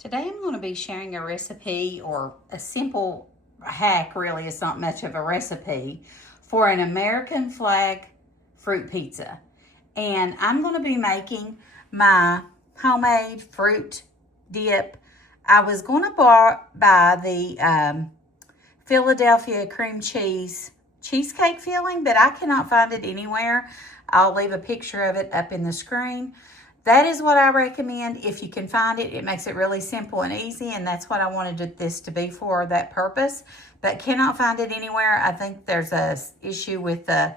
Today I'm going to be sharing a recipe, or a simple hack, really. It's not much of a recipe, for an American flag fruit pizza. And I'm going to be making my homemade fruit dip. I was going to buy the Philadelphia cream cheese cheesecake filling, but I cannot find it anywhere. I'll leave a picture of it up in the screen. That is what I recommend. If you can find it, it makes it really simple and easy, and that's what I wanted this to be for, that purpose, but cannot find it anywhere. I think there's a issue with the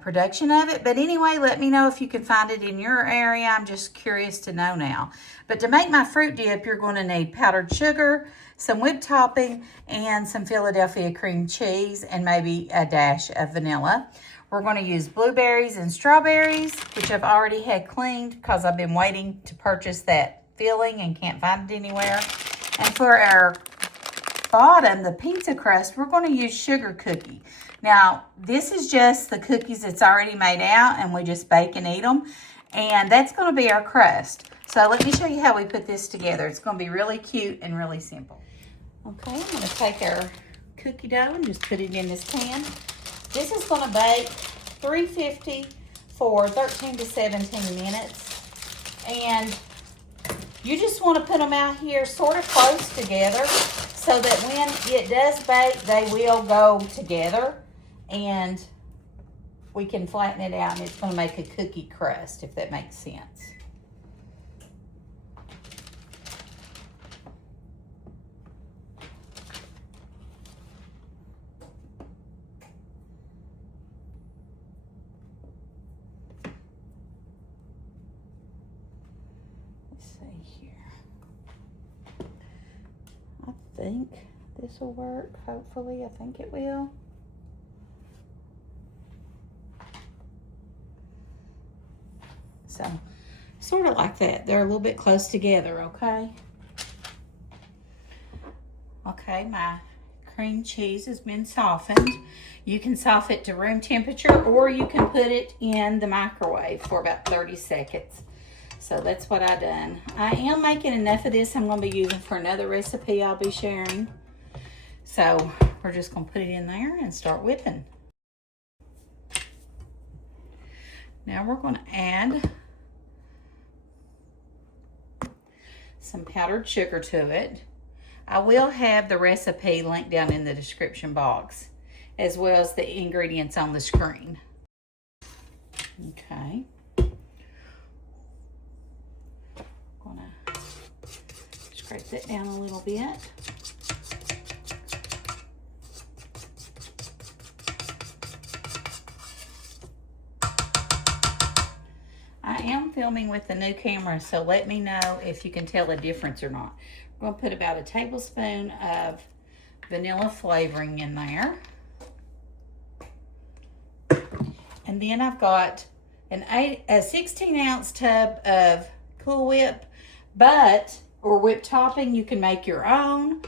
production of it, but anyway, let me know if you can find it in your area. I'm just curious to know now. But to make my fruit dip, you're going to need powdered sugar, some whipped topping, and some Philadelphia cream cheese, and maybe a dash of vanilla. We're going to use blueberries and strawberries, which I've already had cleaned because I've been waiting to purchase that filling and can't find it anywhere. And for our bottom, the pizza crust, we're going to use sugar cookie. Now, this is just the cookies that's already made out, and we just bake and eat them. And that's going to be our crust. So let me show you how we put this together. It's going to be really cute and really simple. Okay, I'm going to take our cookie dough and just put it in this pan. This is going to bake 350 for 13 to 17 minutes. And you just want to put them out here sort of close together so that when it does bake, they will go together and we can flatten it out, and it's going to make a cookie crust, if that makes sense. I think this will work. Hopefully, I think it will. So, sort of like that. They're a little bit close together, okay? Okay, my cream cheese has been softened. You can soften it to room temperature, or you can put it in the microwave for about 30 seconds. So that's what I done. I am making enough of this I'm going to be using for another recipe I'll be sharing. So we're just going to put it in there and start whipping. Now we're going to add some powdered sugar to it. I will have the recipe linked down in the description box, as well as the ingredients on the screen. Okay. Scrape that down a little bit. I am filming with the new camera, so let me know if you can tell a difference or not. I'm going to put about a tablespoon of vanilla flavoring in there. And then I've got a 16-ounce tub of Cool Whip, or whipped topping. You can make your own,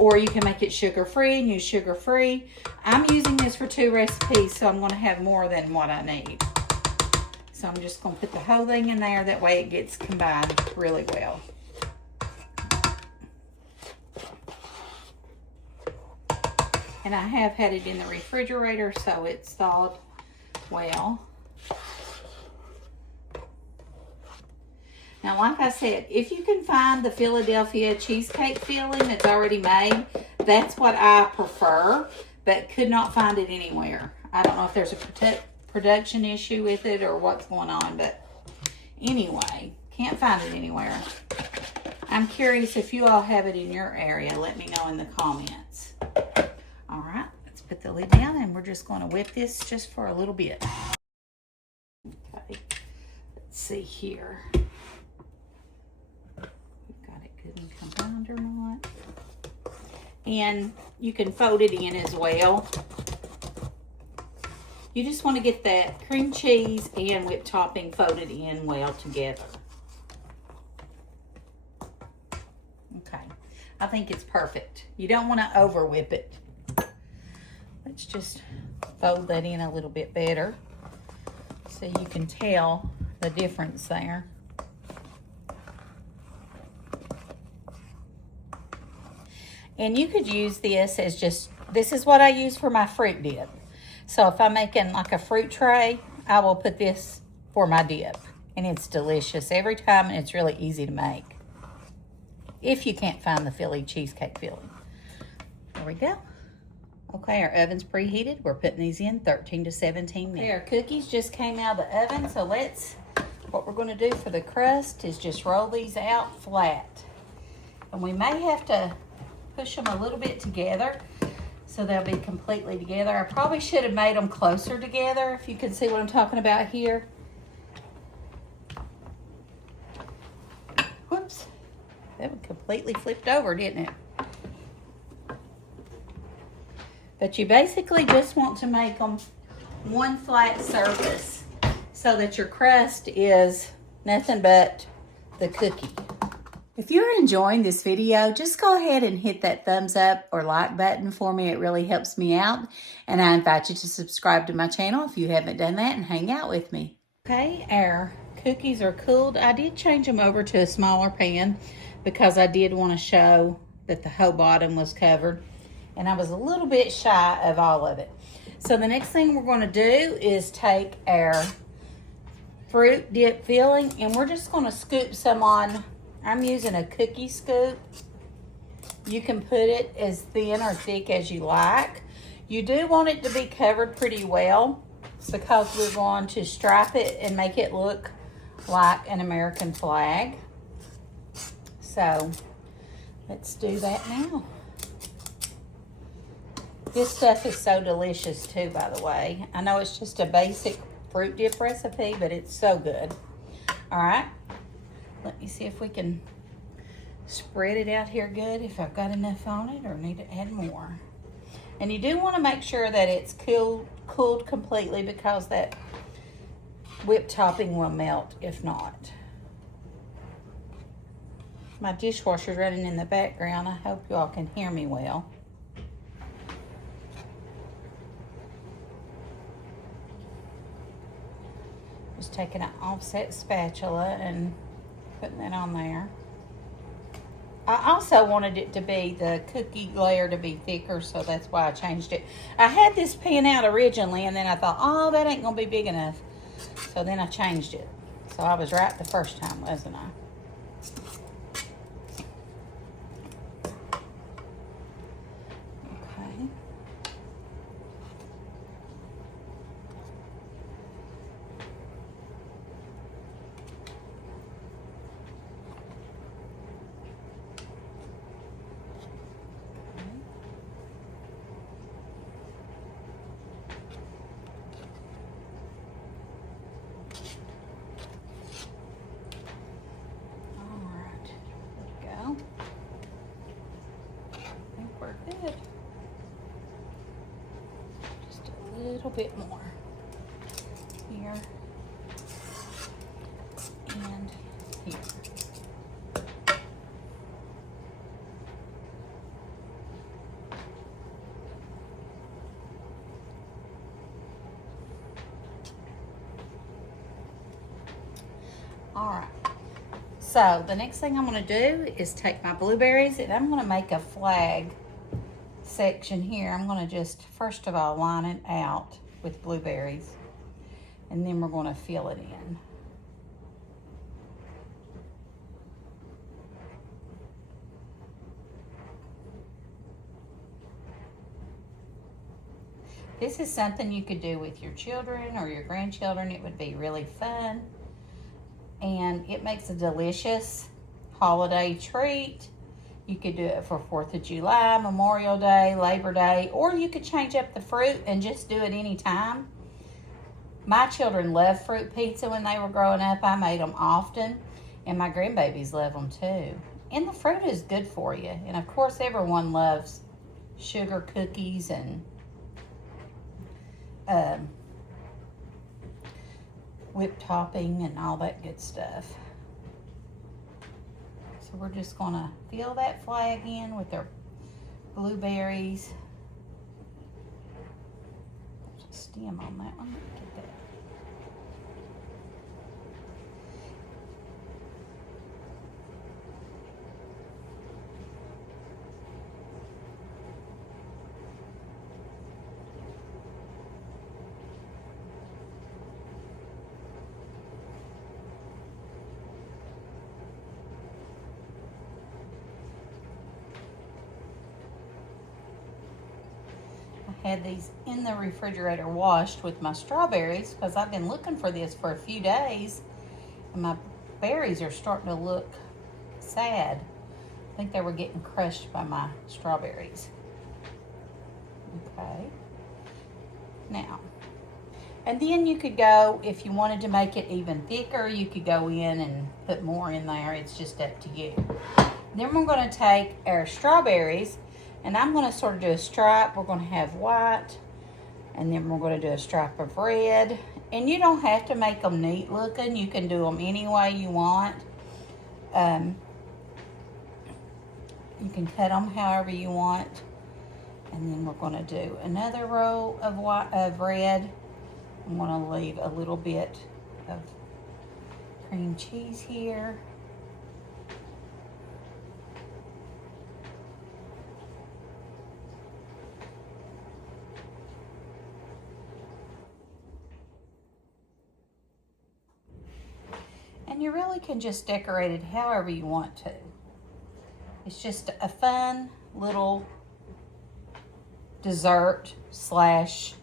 or you can make it sugar-free and use sugar-free. I'm using this for 2 recipes, so I'm going to have more than what I need. So I'm just going to put the whole thing in there. That way it gets combined really well. And I have had it in the refrigerator, so it's thawed well. Now, like I said, if you can find the Philadelphia cheesecake filling that's already made, that's what I prefer, but could not find it anywhere. I don't know if there's a production issue with it or what's going on, but anyway, can't find it anywhere. I'm curious if you all have it in your area. Let me know in the comments. All right, let's put the lid down, and we're just going to whip this just for a little bit. Okay, let's see here. Good and combined or not. And you can fold it in as well. You just want to get that cream cheese and whipped topping folded in well together. Okay, I think it's perfect. You don't want to over whip it. Let's just fold that in a little bit better so you can tell the difference there. And you could use this as just, this is what I use for my fruit dip. So if I'm making like a fruit tray, I will put this for my dip. And it's delicious every time, and it's really easy to make. If you can't find the Philly cheesecake filling. There we go. Okay, our oven's preheated. We're putting these in 13 to 17 minutes. Okay, our cookies just came out of the oven, so what we're gonna do for the crust is just roll these out flat. And we may have to push them a little bit together so they'll be completely together. I probably should have made them closer together, if you can see what I'm talking about here. Whoops, that one completely flipped over, didn't it? But you basically just want to make them one flat surface so that your crust is nothing but the cookie. If you're enjoying this video, just go ahead and hit that thumbs up or like button for me. It really helps me out. And I invite you to subscribe to my channel if you haven't done that and hang out with me. Okay, our cookies are cooled. I did change them over to a smaller pan because I did want to show that the whole bottom was covered. And I was a little bit shy of all of it. So the next thing we're going to do is take our fruit dip filling, and we're just going to scoop some on. I'm using a cookie scoop. You can put it as thin or thick as you like. You do want it to be covered pretty well because we're going to stripe it and make it look like an American flag. So let's do that now. This stuff is so delicious too, by the way. I know it's just a basic fruit dip recipe, but it's so good. All right, let me see if we can spread it out here good, if I've got enough on it or need to add more. And you do want to make sure that it's cooled completely because that whipped topping will melt if not. My dishwasher's running in the background. I hope you all can hear me well. Just taking an offset spatula and putting that on there. I also wanted it to be, the cookie layer to be thicker, so that's why I changed it. I had this pan out originally, and then I thought, oh, that ain't gonna be big enough. So then I changed it. So I was right the first time, wasn't I? Good. Just a little bit more here and here. All right. So the next thing I'm going to do is take my blueberries, and I'm going to make a flag section here. I'm going to just first of all line it out with blueberries, and then we're going to fill it in. This is something you could do with your children or your grandchildren. It would be really fun, and it makes a delicious holiday treat. You could do it for 4th of July, Memorial Day, Labor Day, or you could change up the fruit and just do it anytime. My children loved fruit pizza when they were growing up. I made them often, and my grandbabies love them too. And the fruit is good for you. And of course, everyone loves sugar cookies and whipped topping and all that good stuff. So we're just going to fill that flag in with our blueberries. There's a stem on that one. Let me get that. had these in the refrigerator washed with my strawberries because I've been looking for this for a few days, and my berries are starting to look sad. I think they were getting crushed by my strawberries. Okay. Now, and then you could go, if you wanted to make it even thicker, you could go in and put more in there. It's just up to you. Then we're going to take our strawberries, and I'm going to sort of do a stripe. We're going to have white, and then we're going to do a stripe of red. And you don't have to make them neat looking. You can do them any way you want. You can cut them however you want. And then we're going to do another row of red. I'm going to leave a little bit of cream cheese here. And you really can just decorate it however you want to. It's just a fun little dessert slash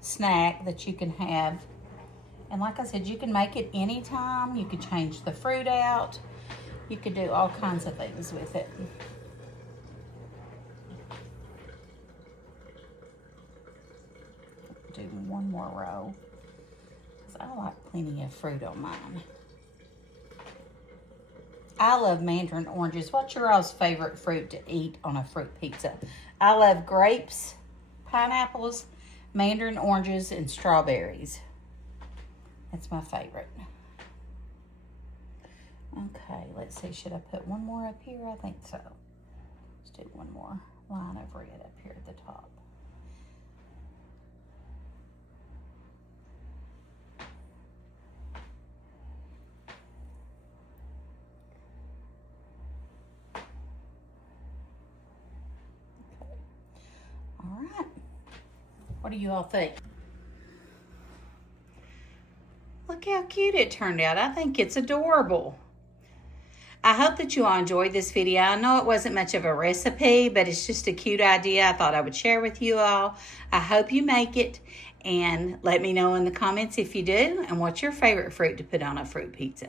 snack that you can have. And like I said, you can make it anytime. You could change the fruit out. You could do all kinds of things with it. Do one more row, because I like plenty of fruit on mine. I love mandarin oranges. What's your all's favorite fruit to eat on a fruit pizza? I love grapes, pineapples, mandarin oranges, and strawberries. That's my favorite. Okay, let's see. Should I put one more up here? I think so. Let's do one more line of red up here at the top. All right. What do you all think? Look how cute it turned out. I think it's adorable. I hope that you all enjoyed this video. I know it wasn't much of a recipe, but it's just a cute idea I thought I would share with you all. I hope you make it, and let me know in the comments if you do, and what's your favorite fruit to put on a fruit pizza.